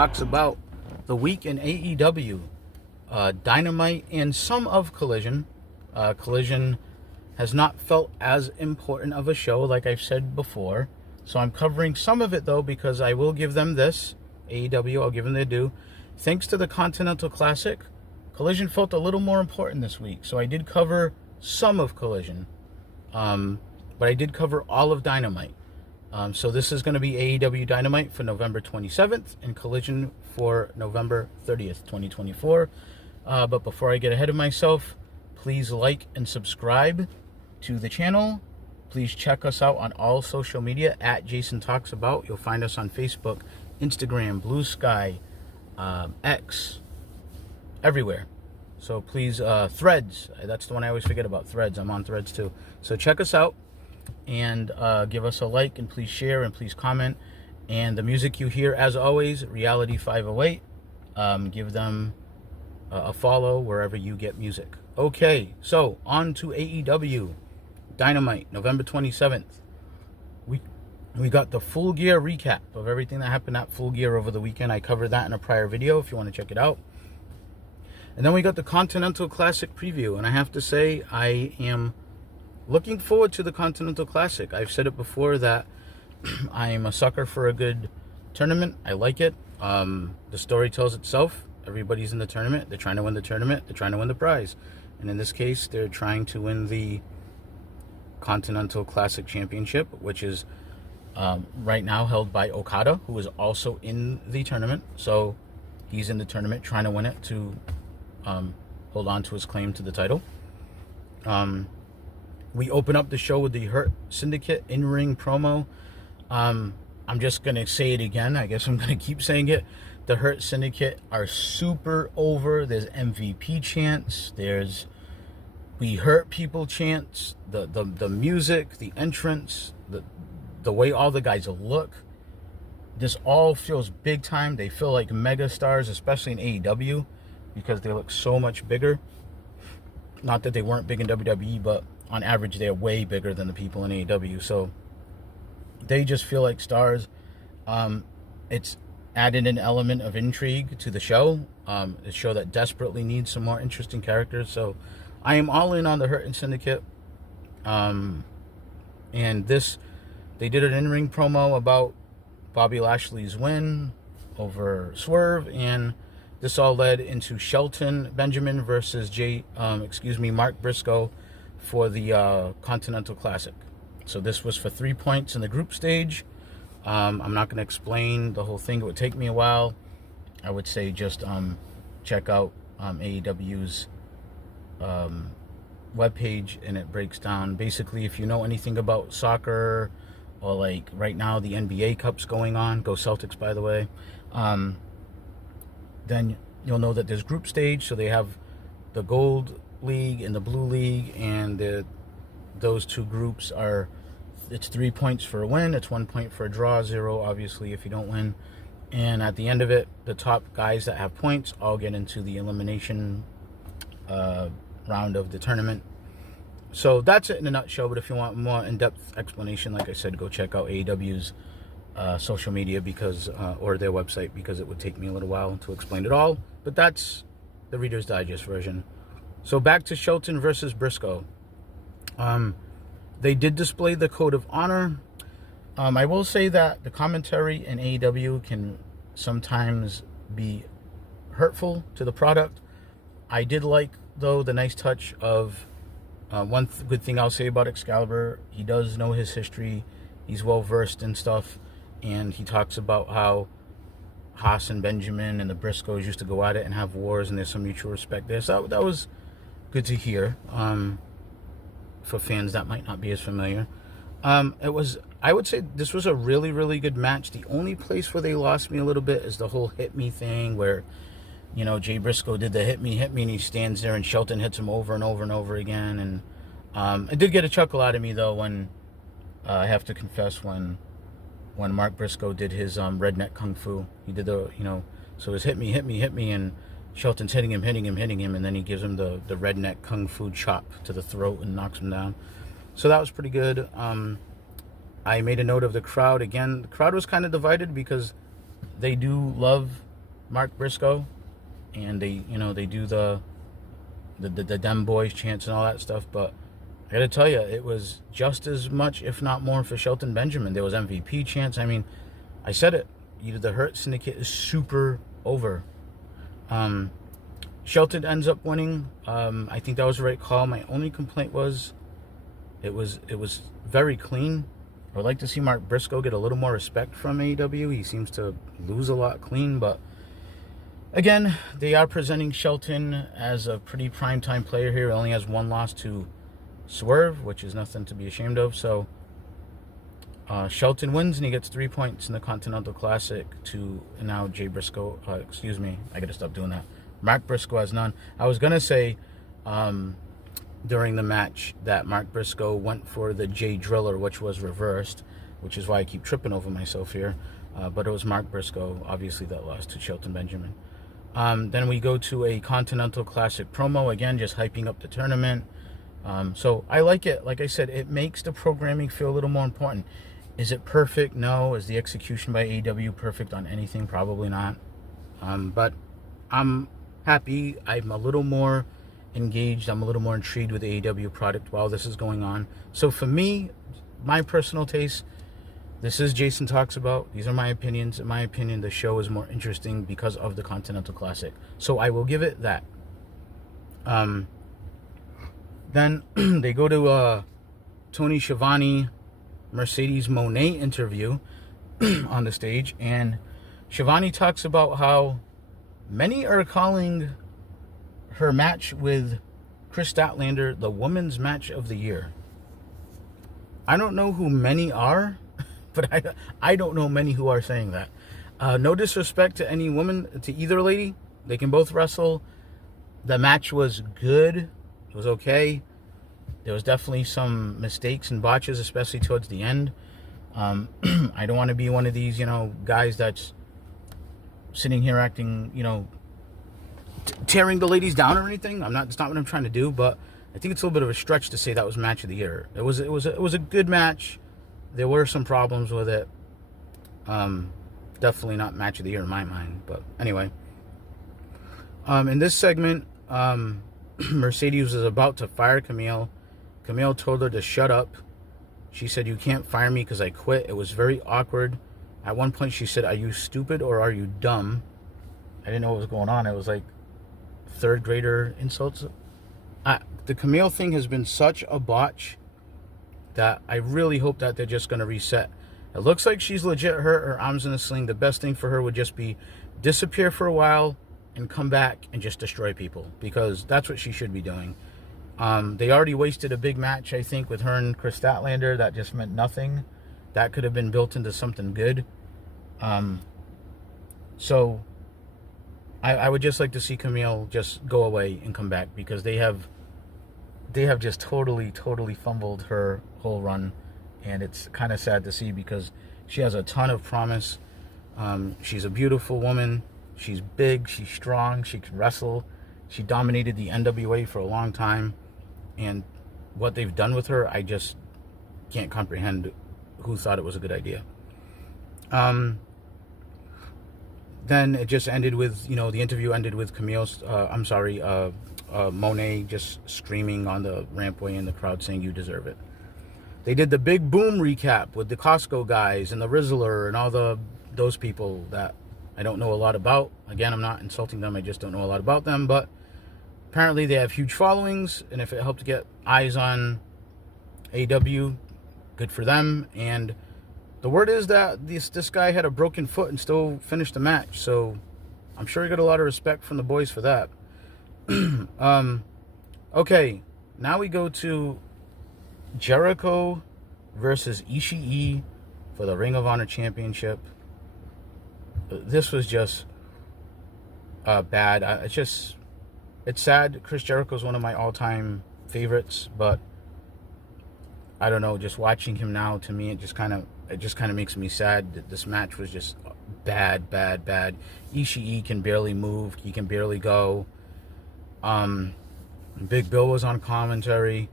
talks about the week in AEW, Dynamite, and some of Collision. Collision has not felt as important of a show, like I've said before. So I'm covering some of it, though, because I will give them this. AEW, I'll give them their due. Thanks to the Continental Classic, Collision felt a little more important this week. So I did cover some of Collision. But I did cover all of Dynamite. So this is going to be AEW Dynamite for November 27th and Collision for November 30th, 2024. But before I get ahead of myself, please like and subscribe to the channel. Please check us out on all social media at Jason Talks About. You'll find us on Facebook, Instagram, Blue Sky, X, everywhere. So please, Threads. That's the one I always forget about, Threads. I'm on Threads too. So check us out and give us a like, and please share and please comment. And the music you hear, as always, Reality 508. Give them a follow wherever you get music. Okay, so on to AEW Dynamite, November 27th. We got the Full Gear recap of everything that happened at Full Gear over the weekend. I covered that in a prior video if you want to check it out. And then we got the Continental Classic preview, and I have to say I am looking forward to the Continental Classic. I've said it before that I'm a sucker for a good tournament. I like it. The story tells itself. Everybody's in the tournament. They're trying to win the tournament. They're trying to win the prize. And in this case, they're trying to win the Continental Classic Championship, which is right now held by Okada, who is also in the tournament. So he's in the tournament trying to win it to hold on to his claim to the title. We open up the show with the Hurt Syndicate in-ring promo. I'm just going to say it again. I guess I'm going to keep saying it. The Hurt Syndicate are super over. There's MVP chants. There's We Hurt People chants. The music, the entrance, the way all the guys look. This all feels big time. They feel like mega stars, especially in AEW, because they look so much bigger. Not that they weren't big in WWE, but on average, they're way bigger than the people in AEW. So they just feel like stars. It's added an element of intrigue to the show. A show that desperately needs some more interesting characters. So I am all in on the Hurt Syndicate. And this, they did an in-ring promo about Bobby Lashley's win over Swerve, and this all led into Shelton Benjamin versus Mark Briscoe for the Continental Classic. So this was for 3 points in the group stage. I'm not going to explain the whole thing. It would take me a while. I would say just check out AEW's webpage, and it breaks down. Basically, if you know anything about soccer, or like right now the NBA Cup's going on, go Celtics, by the way, then you'll know that there's group stage. So they have the Gold League and the Blue League, and those two groups are, it's 3 points for a win, it's 1 point for a draw, 0 obviously if you don't win. And at the end of it, the top guys that have points all get into the elimination round of the tournament. So that's it in a nutshell. But if you want more in-depth explanation, like I said, go check out AEW's social media, because or their website, because it would take me a little while to explain it all. But that's the Reader's Digest version. So back to Shelton versus Briscoe. They did display the Code of Honor. I will say that the commentary in AEW can sometimes be hurtful to the product. I did like, though, the nice touch of one good thing I'll say about Excalibur. He does know his history. He's well versed in stuff, and he talks about how Haas and Benjamin and the Briscoes used to go at it and have wars, and there's some mutual respect there. So that was good to hear for fans that might not be as familiar. I would say this was a really, really good match. The only place where they lost me a little bit is the whole hit me thing, where, you know, Jay Briscoe did the hit me, and he stands there and Shelton hits him over and over and over again. And it did get a chuckle out of me, though, when I have to confess, when Mark Briscoe did his redneck kung fu. He did the, so it was hit me, and Shelton's hitting him, and then he gives him the redneck kung fu chop to the throat and knocks him down. So that was pretty good. I made a note of the crowd. Again, the crowd was kind of divided because they do love Mark Briscoe, and they do the Dem Boys chants and all that stuff, but I gotta tell you, it was just as much, if not more, for Shelton Benjamin. There was MVP chants. I mean, I said it. The Hurt Syndicate is super over. Shelton ends up winning. I think that was the right call. My only complaint was it was very clean. I would like to see Mark Briscoe get a little more respect from AEW. He seems to lose a lot clean, but again, they are presenting Shelton as a pretty primetime player here. He only has one loss to Swerve, which is nothing to be ashamed of. So Shelton wins, and he gets 3 points in the Continental Classic to now Jay Briscoe. Excuse me, I gotta stop doing that. Mark Briscoe has none. I was gonna say during the match that Mark Briscoe went for the Jay Driller, which was reversed, which is why I keep tripping over myself here. But it was Mark Briscoe, obviously, that lost to Shelton Benjamin. Then we go to a Continental Classic promo, again, just hyping up the tournament. So I like it. Like I said, it makes the programming feel a little more important. Is it perfect? No. Is the execution by AEW perfect on anything? Probably not. But I'm happy. I'm a little more engaged. I'm a little more intrigued with the AEW product while this is going on. So for me, my personal taste, this is Jason Talks About. These are my opinions. In my opinion, the show is more interesting because of the Continental Classic. So I will give it that. Then they go to Tony Schiavone, Mercedes Moné interview on the stage. And Schiavone talks about how many are calling her match with Chris Statlander the women's match of the year. I don't know who many are, but I don't know many who are saying that. No disrespect to any woman, to either lady. They can both wrestle. The match was good. It was okay. There was definitely some mistakes and botches, especially towards the end. I don't want to be one of these, guys that's sitting here acting, tearing the ladies down or anything. It's not what I'm trying to do, but I think it's a little bit of a stretch to say that was match of the year. It was a good match. There were some problems with it. Definitely not match of the year in my mind. But anyway, in this segment, Mercedes was about to fire Camille. Camille told her to shut up. She said, "You can't fire me because I quit." It was very awkward. At one point, she said, "Are you stupid or are you dumb?" I didn't know what was going on. It was like third grader insults. The Camille thing has been such a botch that I really hope that they're just going to reset. It looks like she's legit hurt. Her arm's in a sling. The best thing for her would just be disappear for a while and come back and just destroy people, because that's what she should be doing. They already wasted a big match, I think, with her and Chris Statlander. That just meant nothing. That could have been built into something good. So I would just like to see Camille just go away and come back, because they have just totally fumbled her whole run, and it's kind of sad to see because she has a ton of promise. She's a beautiful woman. She's big. She's strong. She can wrestle. She dominated the NWA for a long time, and what they've done with her, I just can't comprehend who thought it was a good idea. Then it just ended with, the interview ended with Monet just screaming on the rampway in the crowd saying, "You deserve it." They did the big boom recap with the Costco guys and the Rizzler and all those people that I don't know a lot about. Again, I'm not insulting them. I just don't know a lot about them. But apparently they have huge followings, and if it helped to get eyes on AEW, good for them. And the word is that this guy had a broken foot and still finished the match. So I'm sure he got a lot of respect from the boys for that. Okay, now we go to Jericho versus Ishii for the Ring of Honor Championship. This was just bad. It's sad. Chris Jericho is one of my all-time favorites, but I don't know. Just watching him now, to me, it just kind of makes me sad. This match was just bad. Ishii can barely move. He can barely go. Big Bill was on commentary.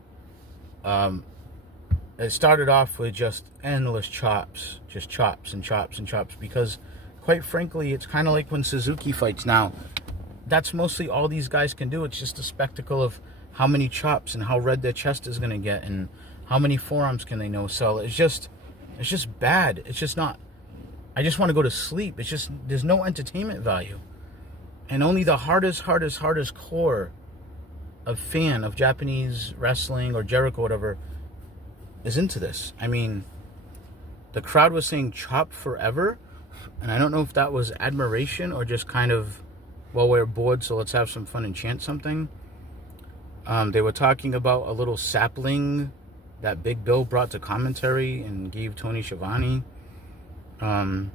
It started off with just endless chops, just chops and chops and chops, because quite frankly, it's kind of like when Suzuki fights now. That's mostly all these guys can do. It's just a spectacle of how many chops and how red their chest is going to get and how many forearms can they no-sell. It's just bad. It's just not, I just want to go to sleep. It's just, there's no entertainment value. And only the hardest core of fan of Japanese wrestling or Jericho, whatever, is into this. I mean, the crowd was saying chop forever, and I don't know if that was admiration or just kind of, well, we're bored, so let's have some fun and chant something. They were talking about a little sapling that Big Bill brought to commentary and gave Tony Schiavone. There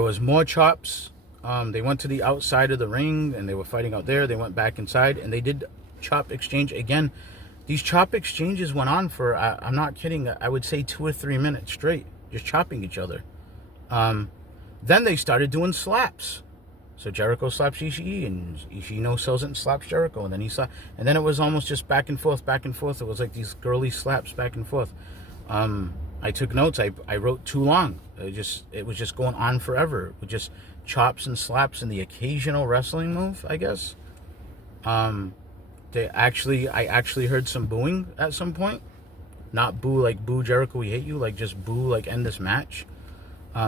was more chops. They went to the outside of the ring and they were fighting out there. They went back inside and they did chop exchange again. These chop exchanges went on for, I'm not kidding, I would say 2 or 3 minutes straight, just chopping each other. Then they started doing slaps. So Jericho slaps Ishii, and Ishii no-sells it and slaps Jericho, and then and then it was almost just back and forth. It was like these girly slaps back and forth. I took notes. I wrote too long. It was just going on forever with just chops and slaps and the occasional wrestling move, I guess. I actually heard some booing at some point. Not boo like boo Jericho, we hate you, like just boo like end this match.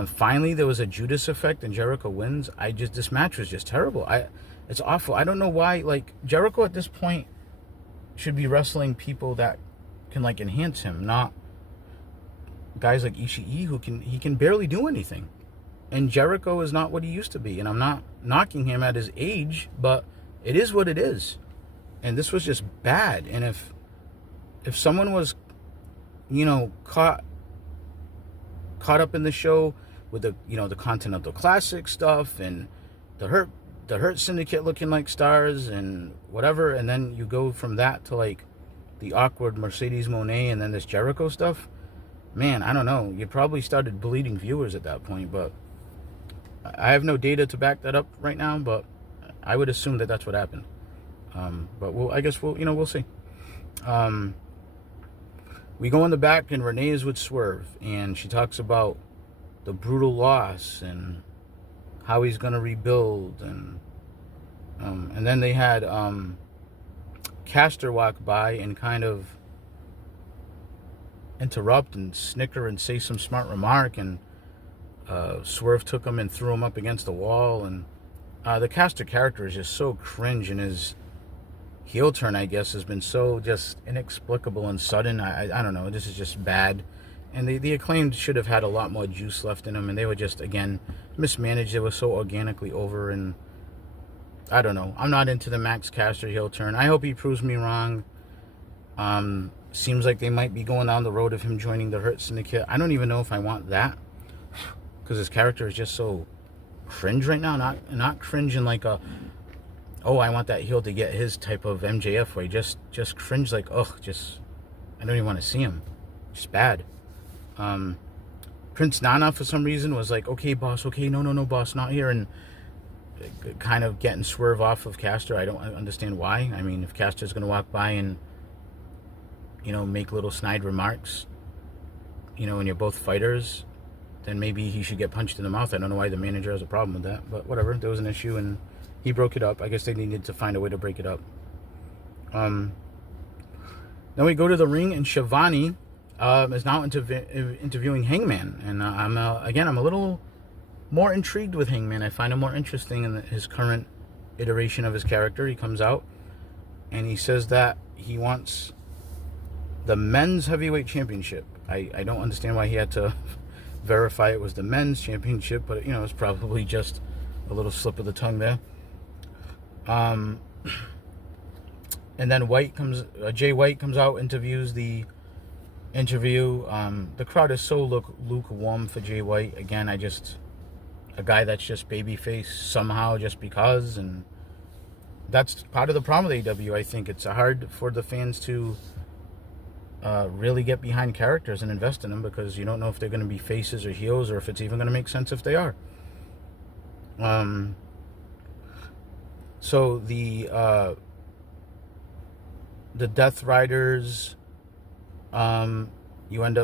Finally, there was a Judas effect and Jericho wins. This match was just terrible. It's awful. I don't know why, like, Jericho at this point should be wrestling people that can, like, enhance him, not guys like Ishii who can barely do anything. And Jericho is not what he used to be. And I'm not knocking him at his age, but it is what it is. And this was just bad. And if someone was, caught up in the show with the Continental Classic stuff and the Hurt Syndicate looking like stars and whatever, and then you go from that to like the awkward Mercedes Moné and then this Jericho stuff, man, I don't know. You probably started bleeding viewers at that point, but I have no data to back that up right now, but I would assume that that's what happened. But we'll see. We go in the back and Renee is with Swerve and she talks about the brutal loss and how he's going to rebuild. And then they had Caster walk by and kind of interrupt and snicker and say some smart remark. And Swerve took him and threw him up against the wall. And the Caster character is just so cringe, and his heel turn, I guess, has been so just inexplicable and sudden. I don't know. This is just bad. And the Acclaimed should have had a lot more juice left in them, and they were just, again, mismanaged. They were so organically over, and I don't know. I'm not into the Max Caster heel turn. I hope he proves me wrong. Seems like they might be going down the road of him joining the Hurt Syndicate. I don't even know if I want that, because his character is just so cringe right now. Not cringe in like a, oh, I want that heel to get his type of MJF way. Just cringe like, ugh, I don't even want to see him. Just bad. Prince Nana, for some reason, was like, okay, boss, okay, no, boss, not here, and kind of getting Swerve off of Caster. I don't understand why. I mean, if Caster's going to walk by and, make little snide remarks, and you're both fighters, then maybe he should get punched in the mouth. I don't know why the manager has a problem with that, but whatever. There was an issue, and he broke it up. I guess they needed to find a way to break it up. Then we go to the ring, and Shivani is now interviewing Hangman. And I'm a little more intrigued with Hangman. I find him more interesting in his current iteration of his character. He comes out, and he says that he wants the men's heavyweight championship. I don't understand why he had to verify it was the men's championship, but, it's probably just a little slip of the tongue there. And then Jay White comes out, interviews the interview. The crowd is so lukewarm for Jay White. Again, a guy that's just babyface somehow just because, and that's part of the problem with AEW. I think it's hard for the fans to really get behind characters and invest in them, because you don't know if they're going to be faces or heels, or if it's even going to make sense if they are. So the Death Riders, they end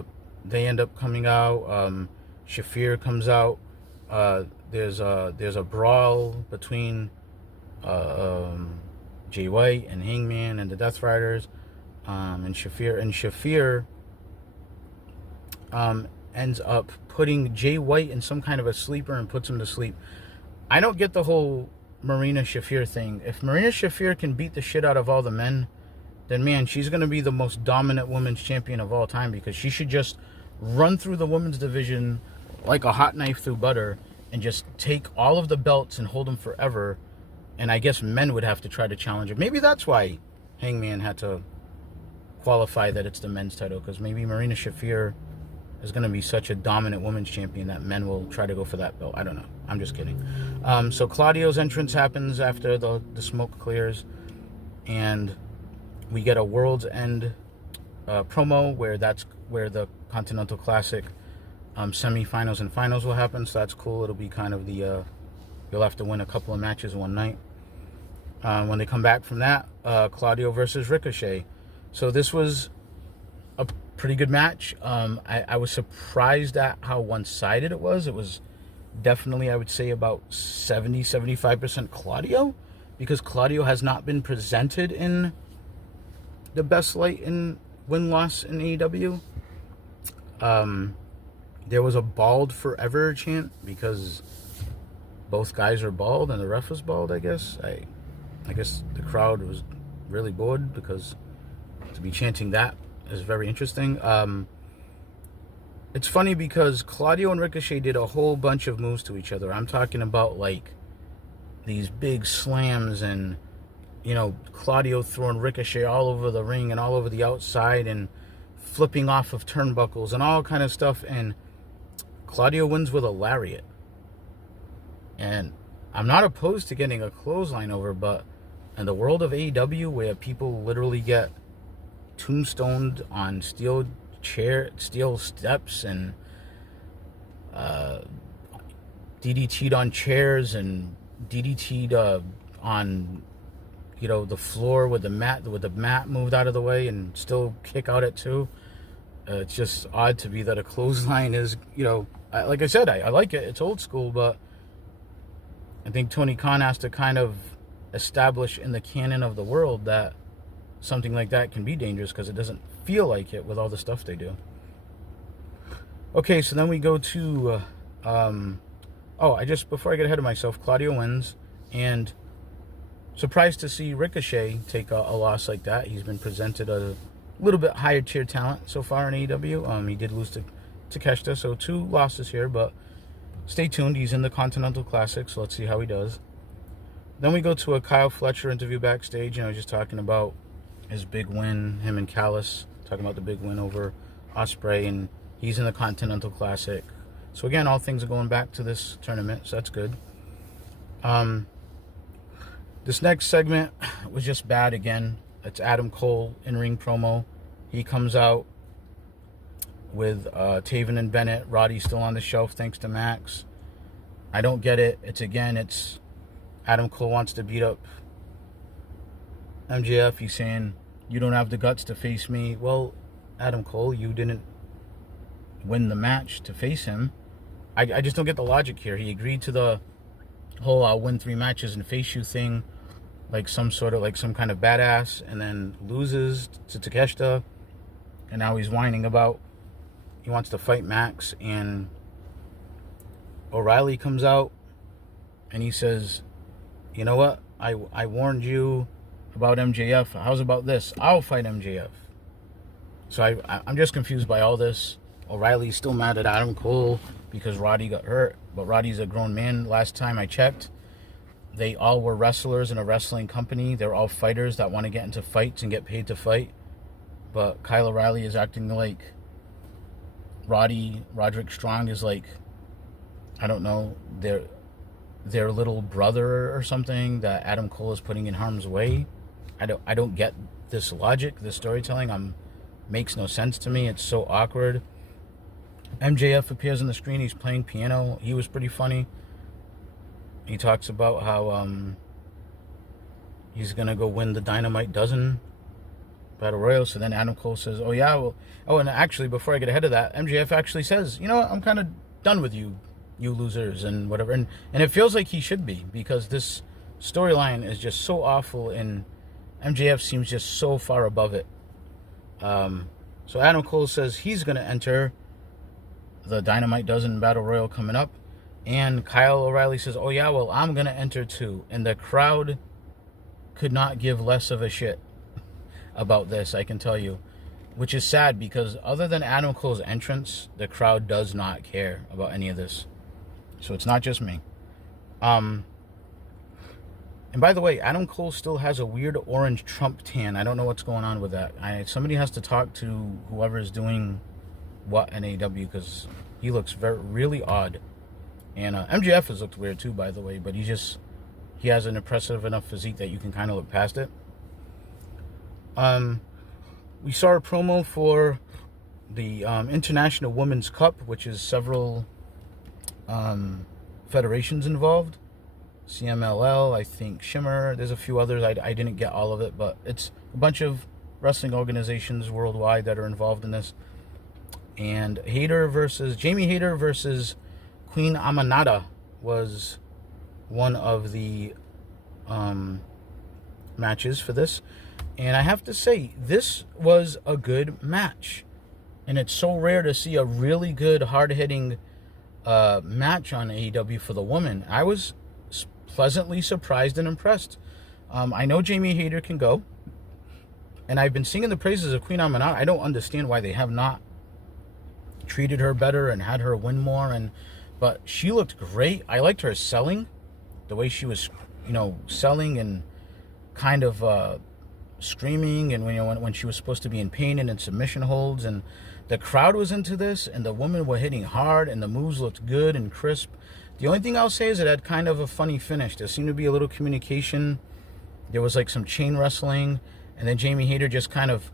up coming out. Shafir comes out, There's a brawl between Jay White and Hangman and the Death Riders, and Shafir ends up putting Jay White in some kind of a sleeper and puts him to sleep. I don't get the whole Marina Shafir thing. If Marina Shafir can beat the shit out of all the men, then man, she's going to be the most dominant women's champion of all time, because she should just run through the women's division like a hot knife through butter and just take all of the belts and hold them forever. And I guess men would have to try to challenge her. Maybe that's why Hangman had to qualify that it's the men's title, because maybe Marina Shafir is going to be such a dominant women's champion that men will try to go for that belt. I don't know. I'm just kidding. So Claudio's entrance happens after the smoke clears, and we get a World's End promo where the Continental Classic semifinals and finals will happen. So that's cool. It'll be kind of the you'll have to win a couple of matches one night. When they come back from that, Claudio versus Ricochet. So this was a pretty good match. I was surprised at how one-sided it was. It was definitely, I would say, about 70-75% Claudio, because Claudio has not been presented in the best light in win-loss in AEW. There was a bald forever chant because both guys are bald and the ref was bald, I guess. I guess the crowd was really bored, because to be chanting that is very interesting. It's funny because Claudio and Ricochet did a whole bunch of moves to each other. I'm talking about like these big slams and, you know, Claudio throwing Ricochet all over the ring and all over the outside and flipping off of turnbuckles and all kind of stuff. And Claudio wins with a lariat. And I'm not opposed to getting a clothesline over, but in the world of AEW, where people literally get tombstoned on steel steps and DDT'd on chairs and DDT'd on, you know, the floor with the mat moved out of the way and still kick out at 2. It's just odd to me that a clothesline is, you know, like I said, I like it. It's old school, but I think Tony Khan has to kind of establish in the canon of the world that something like that can be dangerous, because it doesn't feel like it with all the stuff they do. Okay, so then we go to before I get ahead of myself, Claudio wins, and surprised to see Ricochet take a loss like that. He's been presented a little bit higher tier talent so far in AEW. He did lose to Takeshita, so 2 losses here, but stay tuned. He's in the Continental Classic, so let's see how he does. Then we go to a Kyle Fletcher interview backstage, you know, just talking about his big win, him and Callis, talking about the big win over Ospreay, and he's in the Continental Classic. So again, all things are going back to this tournament, so that's good. This next segment was just bad again. It's Adam Cole in-ring promo. He comes out with Taven and Bennett. Roddy's still on the shelf thanks to Max. I don't get it. It's Adam Cole wants to beat up MJF. He's saying, you don't have the guts to face me. Well, Adam Cole, you didn't win the match to face him. I just don't get the logic here. He agreed to the whole I'll win 3 matches and face you thing, like some kind of badass, and then loses to Takeshita, and now he's whining about he wants to fight Max. And O'Reilly comes out and he says, you know what, I warned you about MJF. How's about this? I'll fight MJF. So I'm just confused by all this. O'Reilly's still mad at Adam Cole because Roddy got hurt, but Roddy's a grown man. Last time I checked, they all were wrestlers in a wrestling company. They're all fighters that want to get into fights and get paid to fight. But Kyle O'Reilly is acting like Roderick Strong is like, I don't know, their little brother or something that Adam Cole is putting in harm's way. I don't get this logic, this storytelling. Makes no sense to me. It's so awkward. MJF appears on the screen. He's playing piano. He was pretty funny. He talks about how he's gonna go win the Dynamite dozen Battle Royal. So then Adam Cole says, and actually, before I get ahead of that, MJF actually says, you know what, I'm kind of done with you, you losers and whatever. And it feels like he should be, because this storyline is just so awful and MJF seems just so far above it. So Adam Cole says he's going to enter. The Dynamite dozen Battle Royal coming up. And Kyle O'Reilly says, oh yeah, well, I'm going to enter too. And the crowd could not give less of a shit about this, I can tell you. Which is sad, because other than Adam Cole's entrance, the crowd does not care about any of this. So it's not just me. And by the way, Adam Cole still has a weird orange Trump tan. I don't know what's going on with that. Somebody has to talk to whoever is doing what in AEW, because he looks really odd. And MJF has looked weird too, by the way, but he has an impressive enough physique that you can kind of look past it. We saw a promo for the International Women's Cup, which is several federations involved. CMLL, I think Shimmer, there's a few others. I didn't get all of it, but it's a bunch of wrestling organizations worldwide that are involved in this. And Jamie Hayter versus Queen Amanada was one of the matches for this. And I have to say, this was a good match. And it's so rare to see a really good, hard-hitting match on AEW for the woman. I was pleasantly surprised and impressed. I know Jamie Hayter can go. And I've been singing the praises of Queen Amanada. I don't understand why they have not treated her better and had her win more. But she looked great. I liked her selling. The way she was, selling and kind of screaming, and when she was supposed to be in pain and in submission holds, and the crowd was into this, and the women were hitting hard, and the moves looked good and crisp. The only thing I'll say is it had kind of a funny finish. There seemed to be a little communication. There was like some chain wrestling, and then Jamie Hayter just kind of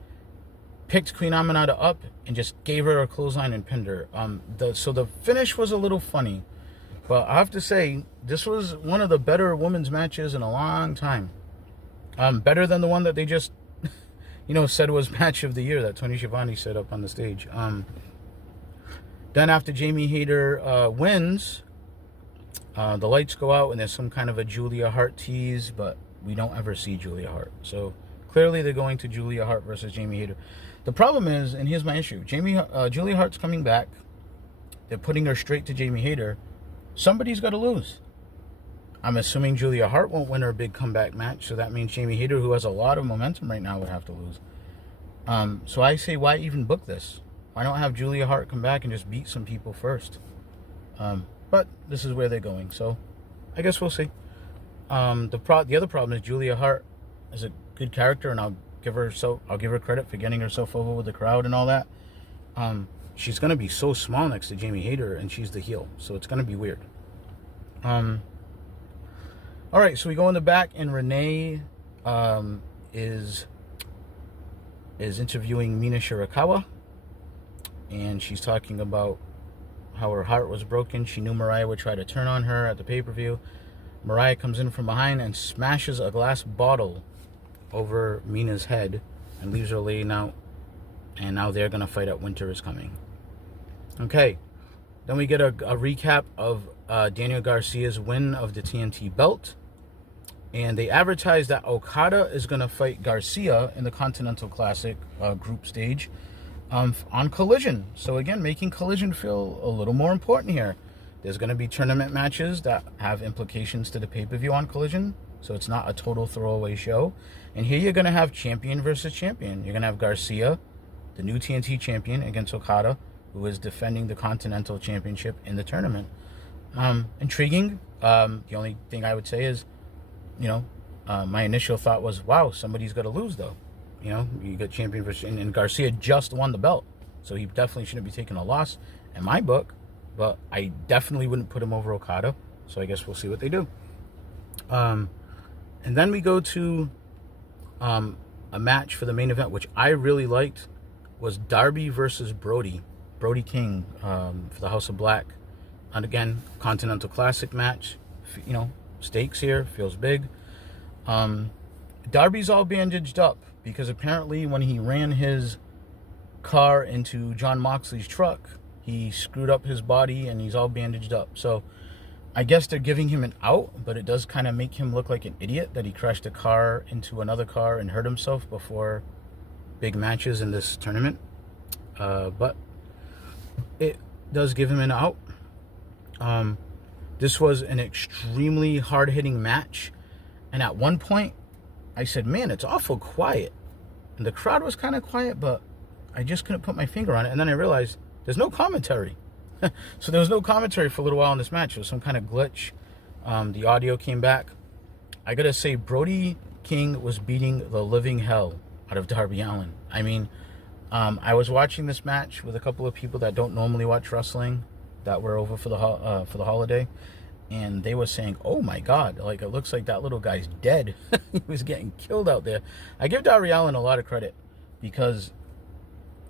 picked Queen Amanada up and just gave her a clothesline and pinned her. So the finish was a little funny, but I have to say this was one of the better women's matches in a long time. Better than the one that they just, said was match of the year that Tony Schiavone set up on the stage. Then after Jamie Hayter wins, the lights go out and there's some kind of a Julia Hart tease, but we don't ever see Julia Hart. So clearly they're going to Julia Hart versus Jamie Hayter. The problem is, and here's my issue, Julia Hart's coming back. They're putting her straight to Jamie Hayter. Somebody's got to lose. I'm assuming Julia Hart won't win her big comeback match, so that means Jamie Hayter, who has a lot of momentum right now, would have to lose. So I say, why even book this? Why not have Julia Hart come back and just beat some people first? But this is where they're going, so I guess we'll see. The other problem is Julia Hart is a good character, and I'll give her credit for getting herself over with the crowd and all that. She's gonna be so small next to Jamie Hayter, and she's the heel, so it's gonna be weird. All right, so we go in the back, and Renee is interviewing Mina Shirakawa, and she's talking about how her heart was broken. She knew Mariah would try to turn on her at the pay-per-view. Mariah comes in from behind and smashes a glass bottle over Mina's head and leaves her laying out, and now they're going to fight at Winter is Coming. Okay, then we get a recap of Daniel Garcia's win of the TNT belt. And they advertised that Okada is going to fight Garcia in the Continental Classic group stage on Collision. So again, making Collision feel a little more important here. There's going to be tournament matches that have implications to the pay-per-view on Collision. So it's not a total throwaway show. And here you're going to have champion versus champion. You're going to have Garcia, the new TNT champion, against Okada, who is defending the Continental Championship in the tournament. Intriguing. The only thing I would say is, my initial thought was, wow, somebody's got to lose, though. You got champion versus, and Garcia just won the belt, so he definitely shouldn't be taking a loss in my book, but I definitely wouldn't put him over Okada, so I guess we'll see what they do. And then we go to a match for the main event, which I really liked, was Darby versus Brody King for the House of Black. And again, Continental Classic match, stakes here, feels big. Darby's all bandaged up because apparently when he ran his car into John Moxley's truck, he screwed up his body and he's all bandaged up. So I guess they're giving him an out, but it does kind of make him look like an idiot that he crashed a car into another car and hurt himself before big matches in this tournament. But it does give him an out. This was an extremely hard-hitting match. And at one point, I said, man, it's awful quiet. And the crowd was kind of quiet, but I just couldn't put my finger on it. And then I realized there's no commentary. So there was no commentary for a little while in this match. It was some kind of glitch. The audio came back. I gotta say, Brody King was beating the living hell out of Darby Allin. I mean, I was watching this match with a couple of people that don't normally watch wrestling, that were over for the holiday, and they were saying, "Oh my God! Like, it looks like that little guy's dead." He was getting killed out there. I give Darby Allin a lot of credit because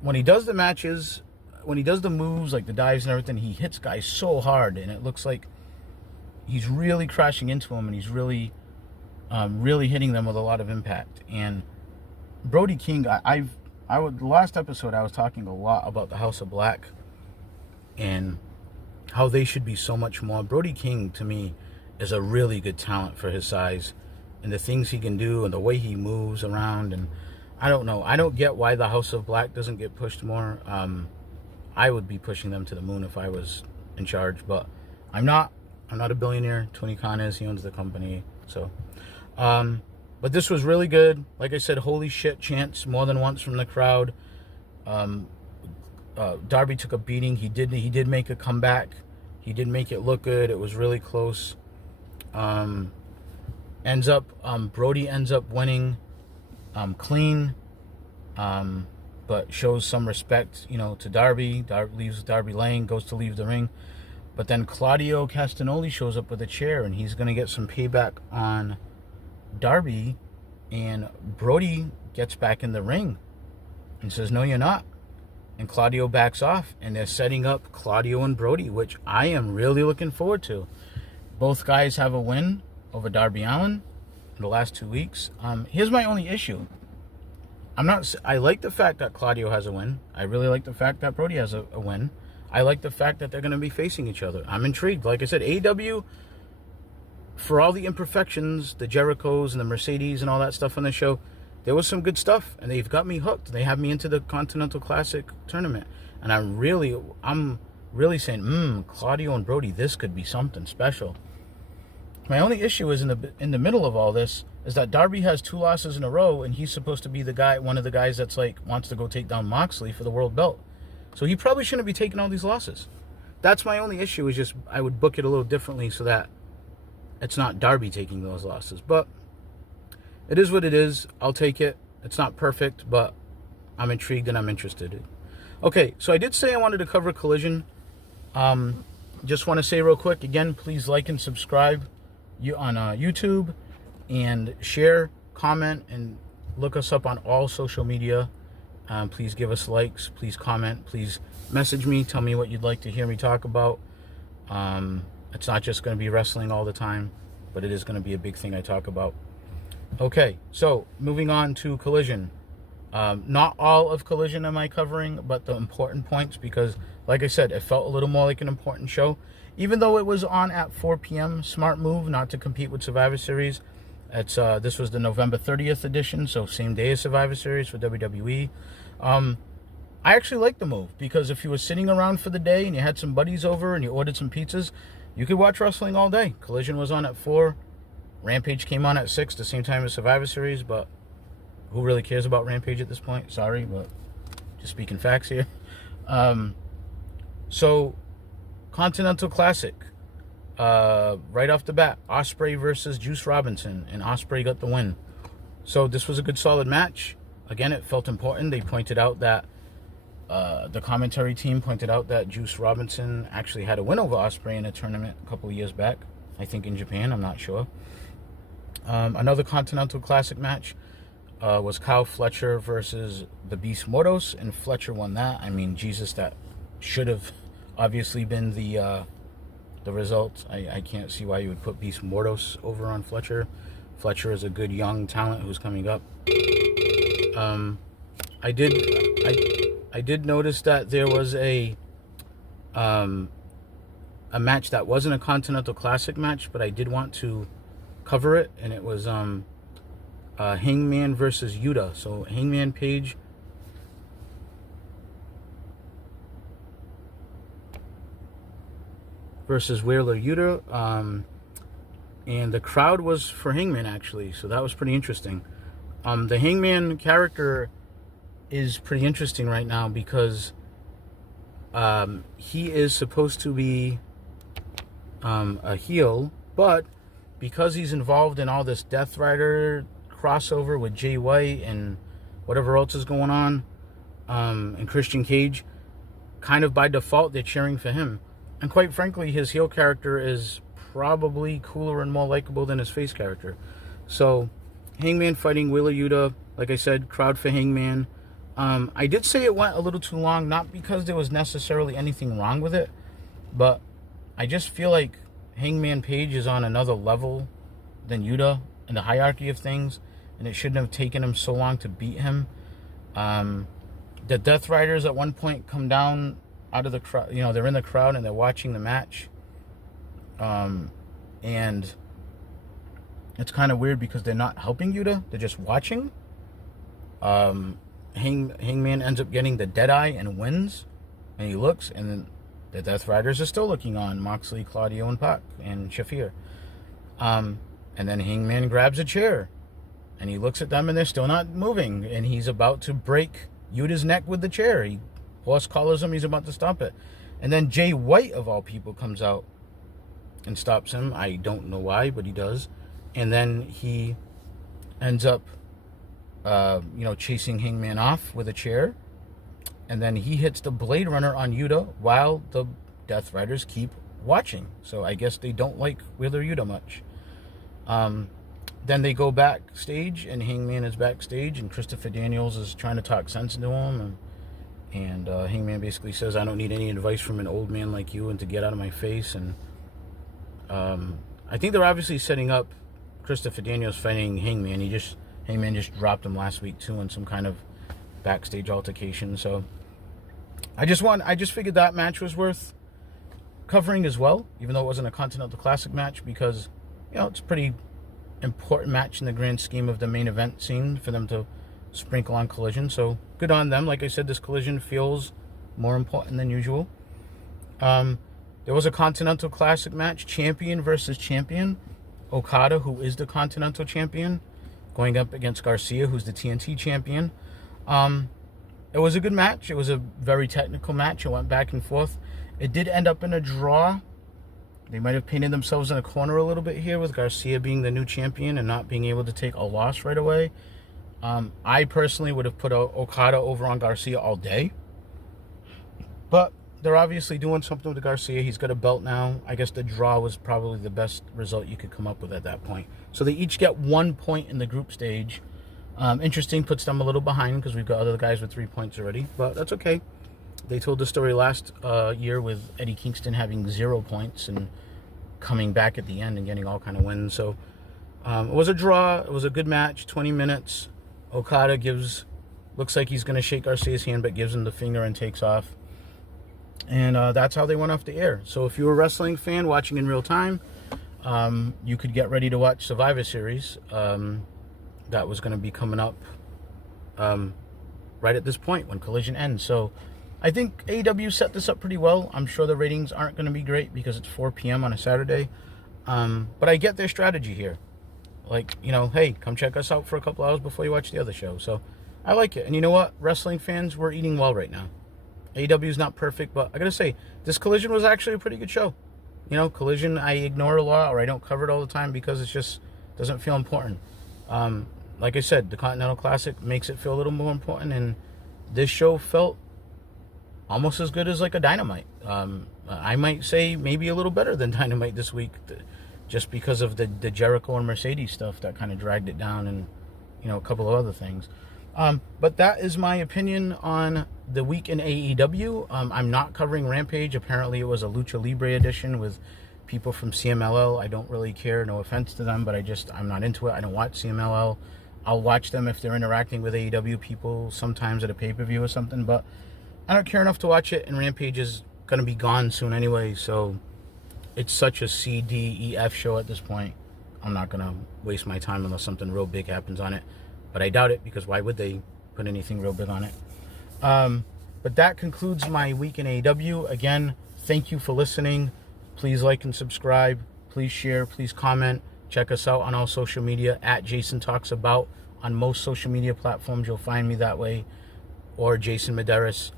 when he does the matches, when he does the moves, like the dives and everything, he hits guys so hard, and it looks like he's really crashing into them, and he's really, really hitting them with a lot of impact. And Brody King, the last episode I was talking a lot about the House of Black and how they should be so much more. Brody King, to me, is a really good talent for his size and the things he can do and the way he moves around. And I don't know. I don't get why the House of Black doesn't get pushed more. I would be pushing them to the moon if I was in charge, but I'm not. I'm not a billionaire. Tony Khan is. He owns the company. So, but this was really good. Like I said, holy shit chants more than once from the crowd. Darby took a beating. He did make a comeback. He did make it look good. It was really close. Brody ends up winning clean, but shows some respect, to Darby. Leaves Darby laying, goes to leave the ring. But then Claudio Castagnoli shows up with a chair, and he's going to get some payback on Darby. And Brody gets back in the ring and says, "No, you're not." And Claudio backs off, and they're setting up Claudio and Brody, which I am really looking forward to. Both guys have a win over Darby Allin in the last 2 weeks. Here's my only issue. I like the fact that Claudio has a win. I really like the fact that Brody has a win. I like the fact that they're going to be facing each other. I'm intrigued. Like I said, AEW, for all the imperfections, the Jerichos and the Mercedes and all that stuff on the show, there was some good stuff, and they've got me hooked. They have me into the Continental Classic tournament, and I'm really saying, Claudio and Brody, this could be something special. My only issue is in the middle of all this is that Darby has 2 losses in a row, and he's supposed to be one of the guys that's wants to go take down Moxley for the world belt. So he probably shouldn't be taking all these losses. That's my only issue, is just I would book it a little differently so that it's not Darby taking those losses. But it is what it is. I'll take it. It's not perfect, but I'm intrigued and I'm interested. Okay, so I did say I wanted to cover Collision. Just want to say real quick, again, please like and subscribe on YouTube, and share, comment, and look us up on all social media. Please give us likes. Please comment. Please message me. Tell me what you'd like to hear me talk about. It's not just going to be wrestling all the time, but it is going to be a big thing I talk about. Okay, so moving on to Collision. Not all of Collision am I covering, but the important points, because, like I said, it felt a little more like an important show. Even though it was on at 4 p.m., smart move not to compete with Survivor Series. This was the November 30th edition, so same day as Survivor Series for WWE. I actually liked the move, because if you were sitting around for the day and you had some buddies over and you ordered some pizzas, you could watch wrestling all day. Collision was on at 4. Rampage came on at 6, the same time as Survivor Series, but who really cares about Rampage at this point? Sorry, but just speaking facts here. So, Continental Classic. Right off the bat, Ospreay versus Juice Robinson, and Ospreay got the win. So this was a good, solid match. Again, it felt important. They pointed out that the commentary team pointed out that Juice Robinson actually had a win over Ospreay in a tournament a couple of years back. I think in Japan, I'm not sure. Another Continental Classic match was Kyle Fletcher versus the Beast Mortos, and Fletcher won that. I mean, Jesus, that should have obviously been the result. I can't see why you would put Beast Mortos over on Fletcher. Fletcher is a good young talent who's coming up. I did notice that there was a a match that wasn't a Continental Classic match, but I did want to cover it, and it was Hangman versus Yuta. So Hangman Page versus Wheeler Yuta, and the crowd was for Hangman, actually, so that was pretty interesting. The Hangman character is pretty interesting right now because he is supposed to be a heel, but because he's involved in all this Death Rider crossover with Jay White and whatever else is going on, and Christian Cage, kind of by default they're cheering for him. And quite frankly, his heel character is probably cooler and more likable than his face character. So Hangman fighting Wheeler Yuta, like I said, crowd for Hangman. I did say it went a little too long, not because there was necessarily anything wrong with it, but I just feel like Hangman Page is on another level than Yuta in the hierarchy of things, and it shouldn't have taken him so long to beat him. The Death Riders at one point come down out of the crowd, they're in the crowd and they're watching the match. And it's kind of weird because they're not helping Yuta, they're just watching. Hangman ends up getting the Deadeye and wins, and he looks, and then the Death Riders are still looking on, Moxley, Claudio, and Pac, and Shafir. And then Hangman grabs a chair, and he looks at them, and they're still not moving, and he's about to break Yuta's neck with the chair. He horse collars him, he's about to stop it. And then Jay White, of all people, comes out and stops him. I don't know why, but he does. And then he ends up, chasing Hangman off with a chair. And then he hits the Blade Runner on Yuta while the Death Riders keep watching. So I guess they don't like Wheeler Yuta much. Then they go backstage, and Hangman is backstage, and Christopher Daniels is trying to talk sense into him. And Hangman basically says, I don't need any advice from an old man like you and to get out of my face. And I think they're obviously setting up Christopher Daniels fighting Hangman. Hangman just dropped him last week too in some kind of backstage altercation. So I just figured that match was worth covering as well, even though it wasn't a Continental Classic match, because it's a pretty important match in the grand scheme of the main event scene for them to sprinkle on Collision. So good on them. Like I said, this Collision feels more important than usual. There was a Continental Classic match, champion versus champion. Okada, who is the Continental Champion, going up against Garcia, who's the TNT Champion. It was a good match. It was a very technical match. It went back and forth. It did end up in a draw. They might have painted themselves in a corner a little bit here with Garcia being the new champion and not being able to take a loss right away. I personally would have put Okada over on Garcia all day. But they're obviously doing something with Garcia. He's got a belt now. I guess the draw was probably the best result you could come up with at that point. So they each get 1 point in the group stage. Interesting, puts them a little behind because we've got other guys with 3 points already. But that's okay. They told the story last year with Eddie Kingston having 0 points and coming back at the end and getting all kind of wins. So it was a draw. It was a good match, 20 minutes. Okada looks like he's going to shake Garcia's hand, but gives him the finger and takes off. And that's how they went off the air. So if you're a wrestling fan watching in real time, you could get ready to watch Survivor Series. That was going to be coming up right at this point when Collision ends. So I think AEW set this up pretty well. I'm sure the ratings aren't going to be great because it's 4 p.m. on a Saturday. But I get their strategy here. Like, hey, come check us out for a couple hours before you watch the other show. So I like it. And you know what? Wrestling fans, we're eating well right now. AEW is not perfect, but I got to say, this Collision was actually a pretty good show. Collision, I ignore a lot, or I don't cover it all the time because it just doesn't feel important. Like I said, the Continental Classic makes it feel a little more important, and this show felt almost as good as like a Dynamite. I might say maybe a little better than Dynamite this week, just because of the Jericho and Mercedes stuff that kind of dragged it down, and a couple of other things. But that is my opinion on the week in AEW. I'm not covering Rampage. Apparently it was a Lucha Libre edition with people from CMLL. I don't really care, no offense to them, but I'm not into it. I don't watch CMLL. I'll watch them if they're interacting with AEW people sometimes at a pay-per-view or something, but I don't care enough to watch it, and Rampage is going to be gone soon anyway, so it's such a C, D, E, F show at this point. I'm not going to waste my time unless something real big happens on it. But I doubt it, because why would they put anything real big on it? But that concludes my week in AEW. Again, thank you for listening. Please like and subscribe. Please share. Please comment. Check us out on all social media at Jason Talks About. On most social media platforms, you'll find me that way, or Jason Medeiros.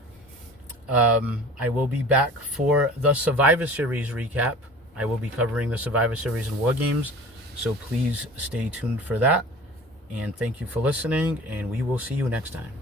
I will be back for the Survivor Series recap. I will be covering the Survivor Series and War Games, so please stay tuned for that. And thank you for listening, and we will see you next time.